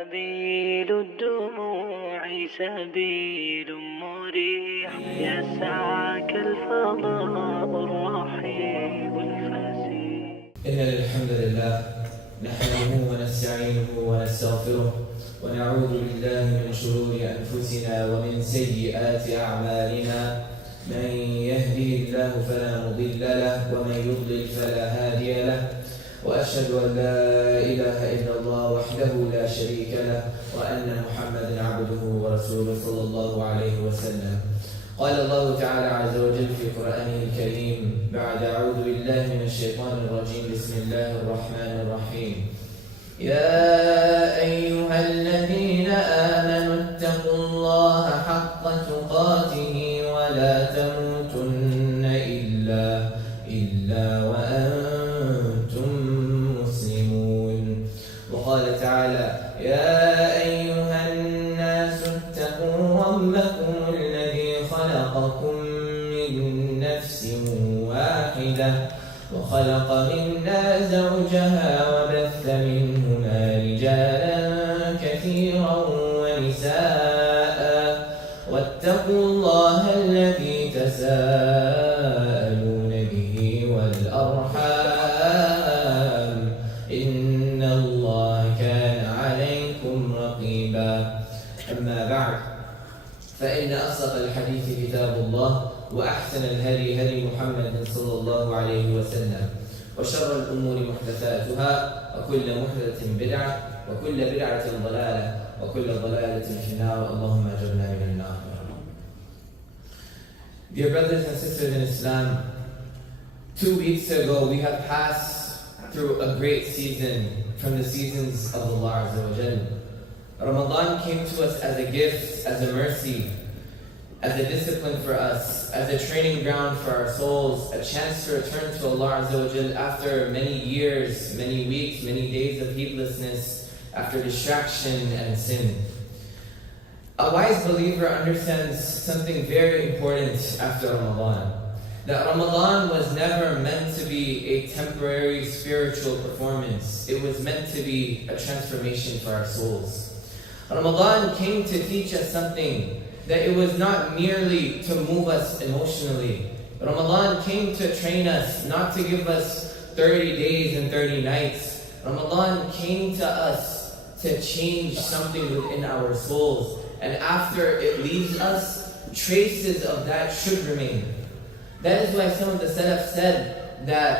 سبيل الدموع سبيل مريح يسعك الفضاء الرحيب الفسيح. إن الحمد لله نحمده ونستعينه ونستغفره ونعوذ بالله من شرور أنفسنا ومن سيئات أعمالنا. من يهده الله فلا مضل له ومن يضلل فلا هادي له، وأشهد أن لا إله إلا الله وحده لا شريك له وأن محمدا عبده ورسوله صلى الله عليه وسلم. قال الله تعالى عز وجل في قرآنه الكريم بعد أعوذ بالله من الشيطان الرجيم بسم الله الرحمن الرحيم. يا أيها الذين آمنوا اتقوا الله حق تقاته ولا تموتن إلا وأنتم مسلمون. وقال تعالى يا أيها الناس اتقوا ربكم الذي خلقكم من نفس واحدة وخلق منها زوجها وبث منهما رجالا كثيرا ونساء واتقوا الله الذي تساءلون به والأرحام إن الله كان عليكم رقيبا. أما بعد، فإن أصدق الحديث كتاب الله وأحسن الهدي هدي محمد صلى الله عليه وسلم، وشر الأمور محدثاتها وكل محدثة بدعة وكل بدعة ضلالة وكل ضلالة في النار. اللهم أجرنا من النار. Dear brothers and sisters in Islam, 2 weeks ago we have passed through a great season from the seasons of Allah Azza wa Jal. Ramadan came to us as a gift, as a mercy, as a discipline for us, as a training ground for our souls, a chance to return to Allah Azza wa Jal after many years, many weeks, many days of heedlessness, after distraction and sin. A wise believer understands something very important after Ramadan. That Ramadan was never meant to be a temporary spiritual performance. It was meant to be a transformation for our souls. Ramadan came to teach us something, that it was not merely to move us emotionally. Ramadan came to train us, not to give us 30 days and 30 nights. Ramadan came to us to change something within our souls. And after it leaves us, traces of that should remain. That is why some of the Salaf said that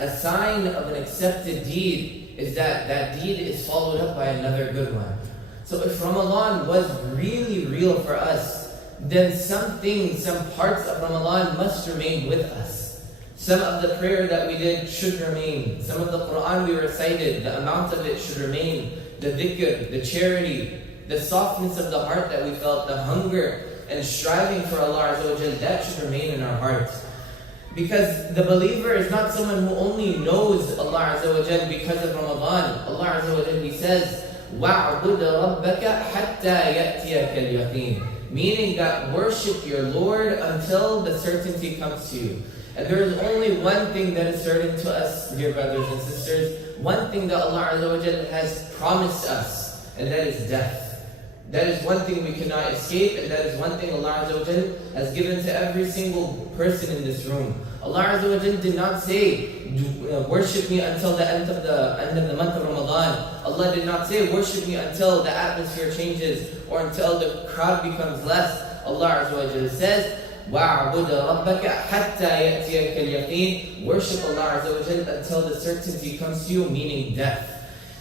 a sign of an accepted deed is that that deed is followed up by another good one. So if Ramadan was really real for us, then some things, some parts of Ramadan must remain with us. Some of the prayer that we did should remain. Some of the Quran we recited, the amount of it should remain. The dhikr, the charity, the softness of the heart that we felt, the hunger and striving for Allah Azza wa Jal, that should remain in our hearts. Because the believer is not someone who only knows Allah Azza wa Jal because of Ramadan. Allah Azza wa Jal, He says, وَاعْبُدْ رَبَّكَ حَتَّى يَأْتِيَكَ الْيَقِينَ, meaning that worship your Lord until the certainty comes to you. And there is only one thing that is certain to us, dear brothers and sisters, one thing that Allah Azza wa Jal has promised us, and that is death. That is one thing we cannot escape, and that is one thing Allah Azza wa Jal has given to every single person in this room. Allah Azza wa Jal did not say, worship me until the end of the month of Ramadan. Allah did not say, worship me until the atmosphere changes or until the crowd becomes less. Allah Azza wa Jal says, وَاعْبُدْ رَبَّكَ حَتَّى يَأْتِيَكَ الْيَقِينَ, worship Allah Azza wa Jal until the certainty comes to you, meaning death.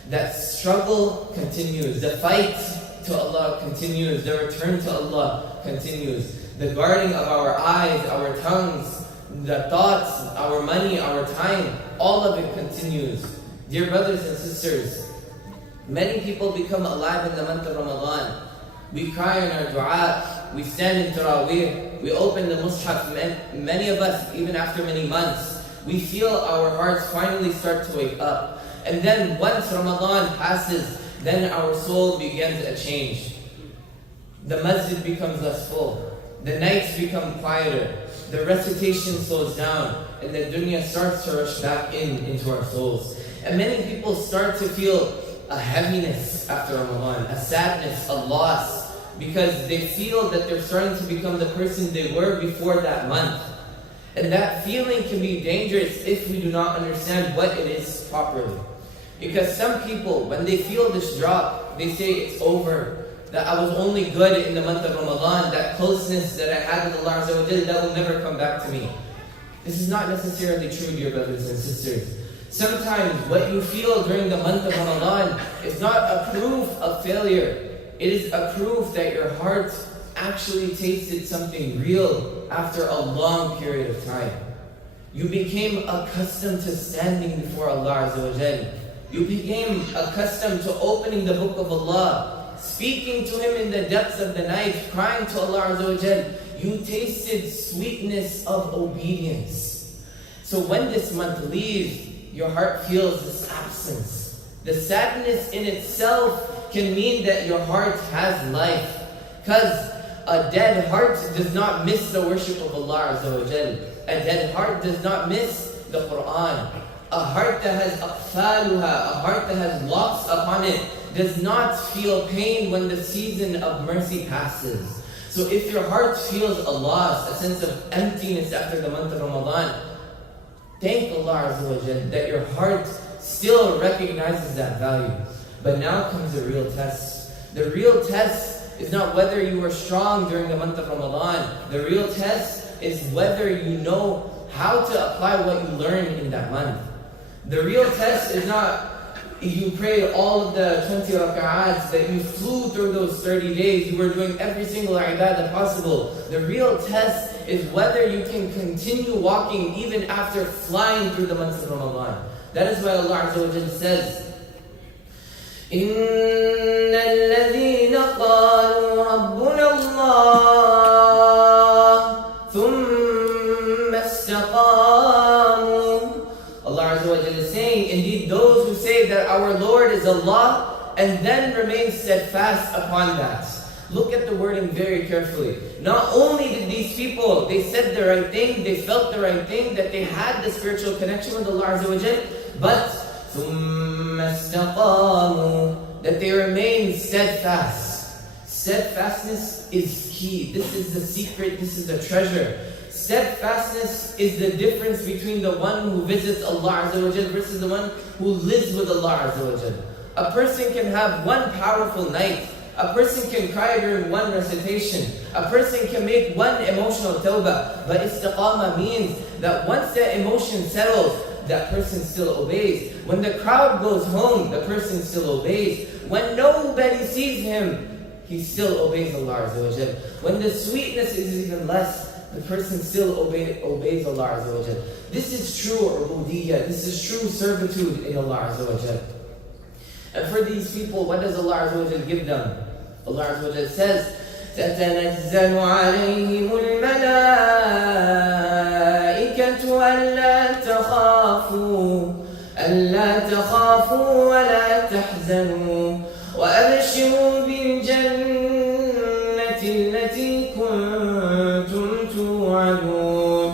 That struggle continues, the fight to Allah continues, the return to Allah continues, the guarding of our eyes, our tongues, the thoughts, our money, our time, all of it continues. Dear brothers and sisters, many people become alive in the month of Ramadan. We cry in our dua, we stand in Taraweeh, we open the Mus'haf, many of us, even after many months, we feel our hearts finally start to wake up. And then once Ramadan passes, then our soul begins a change. The masjid becomes less full. The nights become quieter. The recitation slows down. And the dunya starts to rush back into our souls. And many people start to feel a heaviness after Ramadan, a sadness, a loss, because they feel that they're starting to become the person they were before that month. And that feeling can be dangerous if we do not understand what it is properly. Because some people, when they feel this drop, they say it's over, that I was only good in the month of Ramadan, that closeness that I had with Allah Azza wa Jal, that will never come back to me. This is not necessarily true, dear brothers and sisters. Sometimes what you feel during the month of Ramadan is not a proof of failure. It is a proof that your heart actually tasted something real after a long period of time. You became accustomed to standing before Allah Azza wa Jal. You became accustomed to opening the book of Allah, speaking to Him in the depths of the night, crying to Allah Azza wa Jal. You tasted sweetness of obedience. So when this month leaves, your heart feels this absence. The sadness in itself can mean that your heart has life. Because a dead heart does not miss the worship of Allah Azza wa Jal. A dead heart does not miss the Quran. A heart that has aqfaluha, a heart that has locks upon it, does not feel pain when the season of mercy passes. So if your heart feels a loss, a sense of emptiness after the month of Ramadan, thank Allah Azza wa Jal that your heart still recognizes that value. But now comes the real test. The real test is not whether you were strong during the month of Ramadan. The real test is whether you know how to apply what you learned in that month. The real test is not you prayed all of the 20 rak'ahs, that you flew through those 30 days, you were doing every single ibadah possible. The real test is whether you can continue walking even after flying through the months of Ramadan. That is why Allah Azza wa Jalla says, إِنَّ الَّذِينَ قَالُوا رَبُّنَا اللَّهُ ثُمَّ اسْتَقَامُوا. Allah Azza wa Jalla is saying, indeed those who say that our Lord is Allah and then remain steadfast upon that. Look at the wording very carefully. Not only did these people, they said the right thing, they felt the right thing, that they had the spiritual connection with Allah Azza wa Jalla, but ثُمَّ اسْتَقَامُوا, that they remain steadfast. Steadfastness is key. This is the secret, this is the treasure. Steadfastness is the difference between the one who visits Allah Azza wa Jal versus the one who lives with Allah Azza wa Jal. A person can have one powerful night. A person can cry during one recitation. A person can make one emotional tawbah. But istiqamah means that once that emotion settles, that person still obeys. When the crowd goes home, the person still obeys. When nobody sees him, he still obeys Allah Azza wa Jal. When the sweetness is even less, the person still obeys Allah Azza wa Jal. This is true ubudiyyah. This is true servitude in Allah Azza wa Jal. And for these people, what does Allah Azza wa Jal give them? Allah Azza wa Jal says, تَتَنَزَّلُ عَلَيْهِمُ الْمَلَائِكَةُ أَلَّا تَخَافُوا وَلَا تَحْزَنُوا وَأَبْشِرُوا بِالْجَنَّةِ الَّتِي كُنْتُمْ توعدون.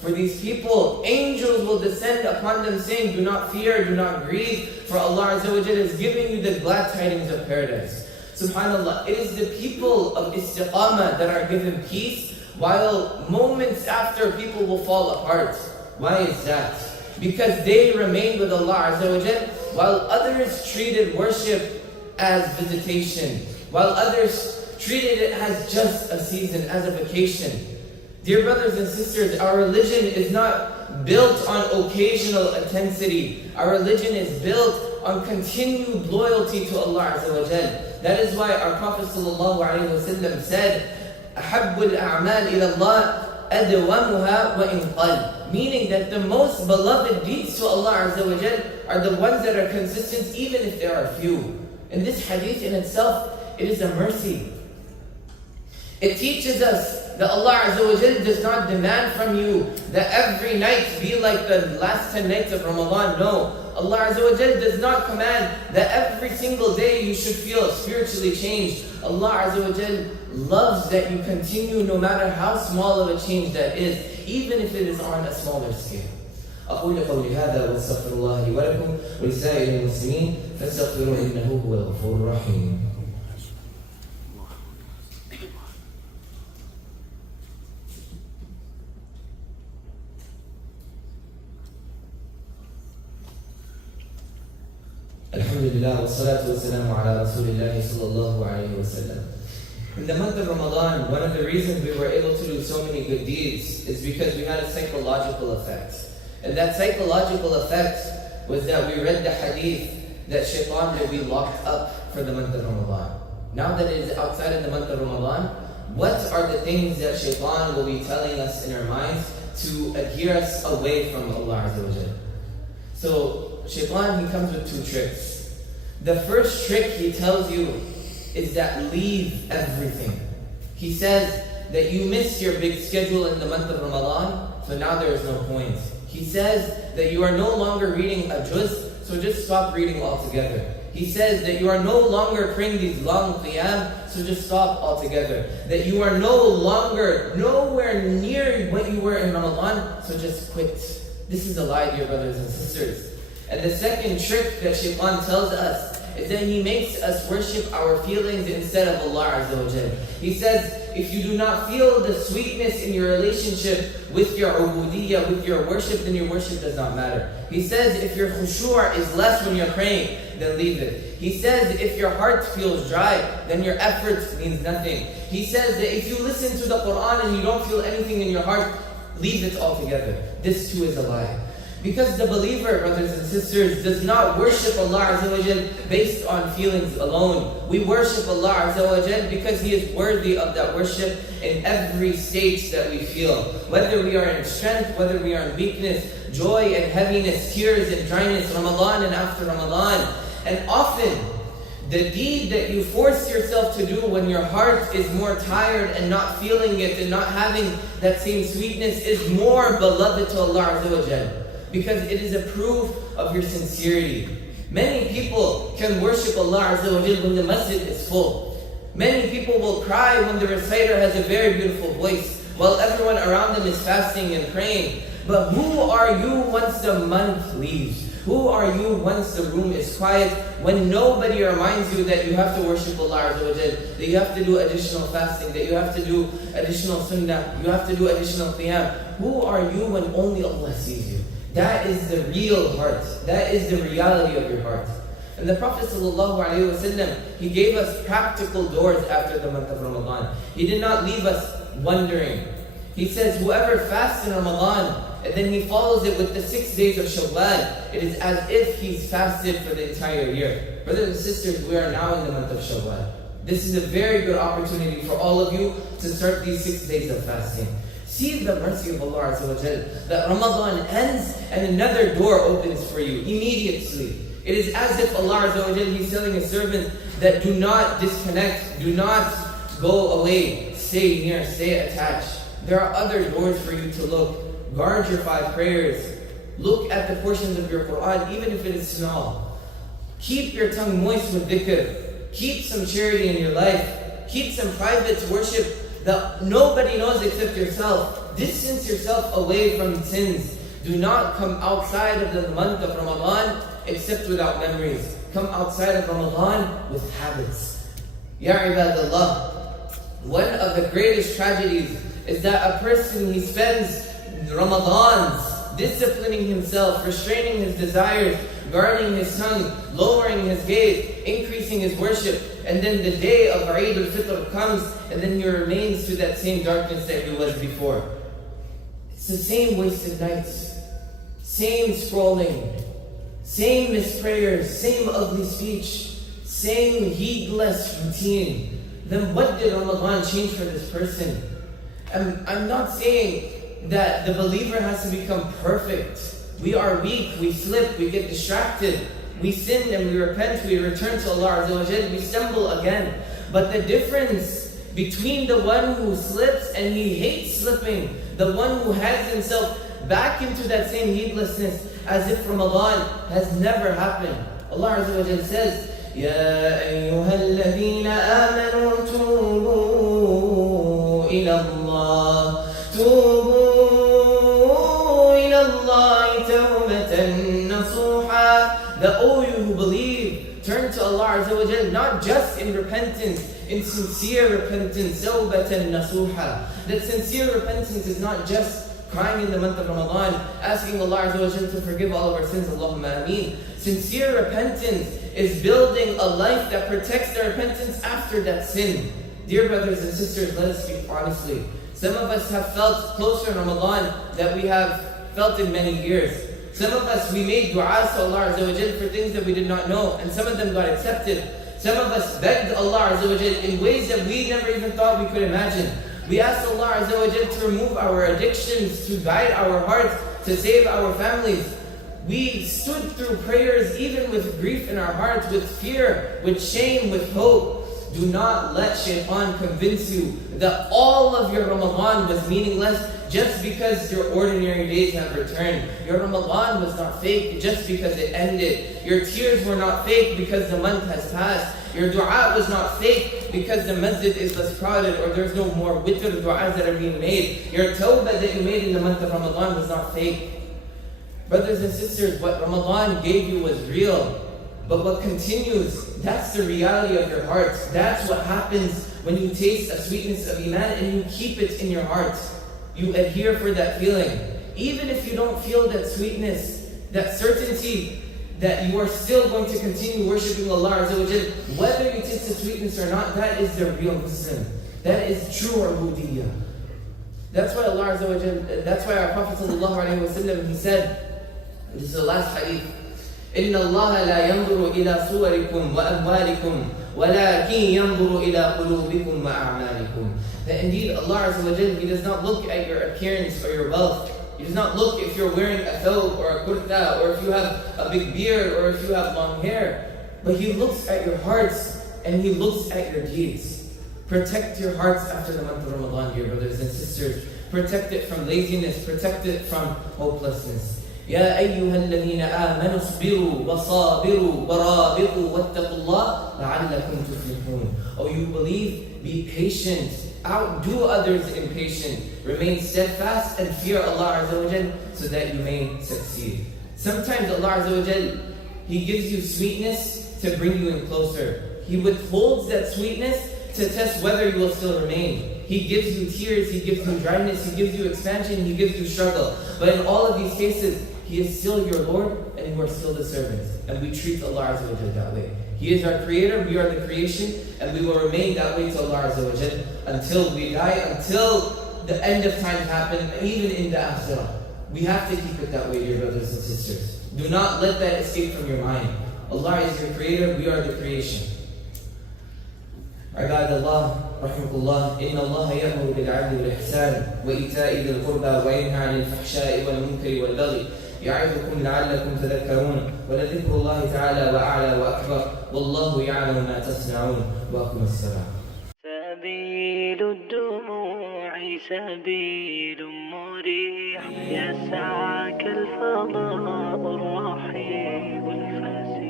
For these people, angels will descend upon them saying, do not fear, do not grieve, for Allah Azza wa Jalla is giving you the glad tidings of paradise. SubhanAllah, it is the people of istiqamah that are given peace, while moments after people will fall apart. Why is that? Because they remained with Allah Azza wa Jalla, while others treated worship as visitation, while others treated it as just a season, as a vacation. Dear brothers and sisters, our religion is not built on occasional intensity. Our religion is built on continued loyalty to Allah Azza wa Jal. That is why our Prophet ﷺ said, أَحَبُّ الْأَعْمَالِ إِلَى اللَّهِ أَدْوَمُهَا وَإِنْ قَلْ. Meaning that the most beloved deeds to Allah Azza wa Jal are the ones that are consistent even if there are few. And this hadith in itself, it is a mercy. It teaches us that Allah Azza wa Jal does not demand from you that every night be like the last 10 nights of Ramadan. No. Allah Azza wa Jal does not command that every single day you should feel spiritually changed. Allah Azza wa Jal loves that you continue no matter how small of a change that is, even if it is on a smaller scale. أقول قولي هذا وأستغفر الله لي ولكم ولسائر المسلمين فاستغفروه إنه هو الغفور الرحيم. Alhamdulillah, wassalatu wassalamu ala rasulillahi sallallahu alayhi wa sallam. In the month of Ramadan, one of the reasons we were able to do so many good deeds is because we had a psychological effect. And that psychological effect was that we read the hadith that shaitan will be locked up for the month of Ramadan. Now that it is outside of the month of Ramadan, what are the things that shaitan will be telling us in our minds to adhere us away from Allah Azza wa Jal? So shaitan, he comes with two tricks. The first trick he tells you is that leave everything. He says that you missed your big schedule in the month of Ramadan, so now there is no point. He says that you are no longer reading a juz, so just stop reading altogether. He says that you are no longer praying these long qiyam, so just stop altogether. That you are no longer nowhere near what you were in Ramadan, so just quit. This is a lie, dear brothers and sisters. And the second trick that shaitan tells us is that he makes us worship our feelings instead of Allah Azza wa Jal. He says, if you do not feel the sweetness in your relationship with your ubudiyyah, with your worship, then your worship does not matter. He says, if your khushu' is less when you're praying, then leave it. He says, if your heart feels dry, then your effort means nothing. He says that if you listen to the Quran and you don't feel anything in your heart, leave it altogether. This too is a lie. Because the believer, brothers and sisters, does not worship Allah Azza wa Jal based on feelings alone. We worship Allah Azza wa Jal because He is worthy of that worship in every state that we feel. Whether we are in strength, whether we are in weakness, joy and heaviness, tears and dryness, Ramadan and after Ramadan. And often, the deed that you force yourself to do when your heart is more tired and not feeling it and not having that same sweetness is more beloved to Allah Azza wa Jal. Because it is a proof of your sincerity. Many people can worship Allah Azza wa Jal when the masjid is full. Many people will cry when the reciter has a very beautiful voice, while everyone around them is fasting and praying. But who are you once the month leaves? Who are you once the room is quiet, when nobody reminds you that you have to worship Allah Azza wa Jal, that you have to do additional fasting, that you have to do additional sunnah, you have to do additional qiyam? Who are you when only Allah sees you? That is the real heart. That is the reality of your heart. And the Prophet ﷺ, he gave us practical doors after the month of Ramadan. He did not leave us wondering. He says, whoever fasts in Ramadan, and then he follows it with the 6 days of Shawwal, it is as if he's fasted for the entire year. Brothers and sisters, we are now in the month of Shawwal. This is a very good opportunity for all of you to start these 6 days of fasting. See the mercy of Allah Azza wa Jal, that Ramadan ends and another door opens for you immediately. It is as if Allah Azza wa Jal, He's telling His servant that do not disconnect, do not go away, stay near, stay attached. There are other doors for you to look. Guard your 5 prayers. Look at the portions of your Quran, even if it is small. Keep your tongue moist with dhikr. Keep some charity in your life. Keep some private worship that nobody knows except yourself. Distance yourself away from sins. Do not come outside of the month of Ramadan except without memories. Come outside of Ramadan with habits. Ya ibadallah, one of the greatest tragedies is that a person, he spends Ramadans disciplining himself, restraining his desires, guarding his tongue, lowering his gaze, increasing his worship, and then the day of Eid al-Fitr comes, and then he remains to that same darkness that he was before. It's the same wasted nights, same scrolling, same missed prayers, same ugly speech, same heedless routine. Then what did Ramadan change for this person? I'm not saying that the believer has to become perfect. We are weak, we slip, we get distracted, we sin and we repent, we return to Allah Azza wa Jal, we stumble again. But the difference between the one who slips and he hates slipping, the one who has himself back into that same heedlessness as if Ramadan has never happened. Allah Azza wa Jal says, يَا أَيُّهَا الَّذِينَ آمَنُوا تُوبُوا إِلَى اللَّهِ That, O you who believe, Jal, not just in repentance, in sincere repentance, tawbatan nasuha. That sincere repentance is not just crying in the month of Ramadan, asking Allah Azza wa Jal to forgive all of our sins, Allahumma ameen. Sincere repentance is building a life that protects the repentance after that sin. Dear brothers and sisters, let us speak honestly. Some of us have felt closer in Ramadan than we have felt in many years. Some of us, we made du'as to Allah Azza wa Jal for things that we did not know, and some of them got accepted. Some of us begged Allah Azza wa Jal in ways that we never even thought we could imagine. We asked Allah Azza wa Jal to remove our addictions, to guide our hearts, to save our families. We stood through prayers even with grief in our hearts, with fear, with shame, with hope. Do not let shaitan convince you that all of your Ramadan was meaningless just because your ordinary days have returned. Your Ramadan was not fake just because it ended. Your tears were not fake because the month has passed. Your dua was not fake because the masjid is less crowded or there's no more witr du'as that are being made. Your tawbah that you made in the month of Ramadan was not fake. Brothers and sisters, what Ramadan gave you was real. But what continues, that's the reality of your heart. That's what happens when you taste a sweetness of Iman and you keep it in your heart. You adhere for that feeling. Even if you don't feel that sweetness, that certainty that you are still going to continue worshipping Allah Azza wa Jal, whether you taste the sweetness or not, that is the real Muslim. That is true ubudiyyah. That's why Allah Azza wa Jal, that's why our Prophet Sallallahu Alaihi Wasallam, he said, this is the last hadith, إِنَّ اللَّهَ لَا يَنْظُرُ إِلَى صُوَرِكُمْ وَأَمْوَالِكُمْ وَلَكِنْ يَنْظُرُ إِلَى قُلُوبِكُمْ وَأَعْمَالِكُمْ. That indeed Allah Azza wa Jal, He does not look at your appearance or your wealth. He does not look if you're wearing a thawb or a kurta, or if you have a big beard, or if you have long hair. But He looks at your hearts and He looks at your deeds. Protect your hearts after the month of Ramadan, dear brothers and sisters. Protect it from laziness, protect it from hopelessness. يا أيها الذين آمنوا اصبروا وصابروا ورابطوا واتقوا الله لعلكم تفلحون. Oh, you believe, be patient, outdo others in patience, remain steadfast and fear Allah Azza wa Jal so that you may succeed. Sometimes Allah Azza wa Jal, He gives you sweetness to bring you in closer. He withholds that sweetness to test whether you will still remain. He gives you tears, He gives you dryness, He gives you expansion, He gives you struggle. But in all of these cases, He is still your Lord and you are still the servants. And we treat Allah Azza wa Jal that way. He is our creator, we are the creation, and we will remain that way to Allah Azza wa Jal until we die, until the end of time happen, even in the Akhirah. We have to keep it that way, dear brothers and sisters. Do not let that escape from your mind. Allah is your creator, we are the creation. عباد الله رحمة الله إن الله يأمر بالعدل والإحسان وإيتاء ذي القربى وينهى عن الفحشاء والمنكر والبغي يعظكم لعلكم تذكرون ولذكر الله تعالى وأعلى وأكبر والله يعلم ما تصنعون وأقم الصلاة. سبيل الدموع سبيل مريح يسعى كالفضاء الرحيب الفسيح.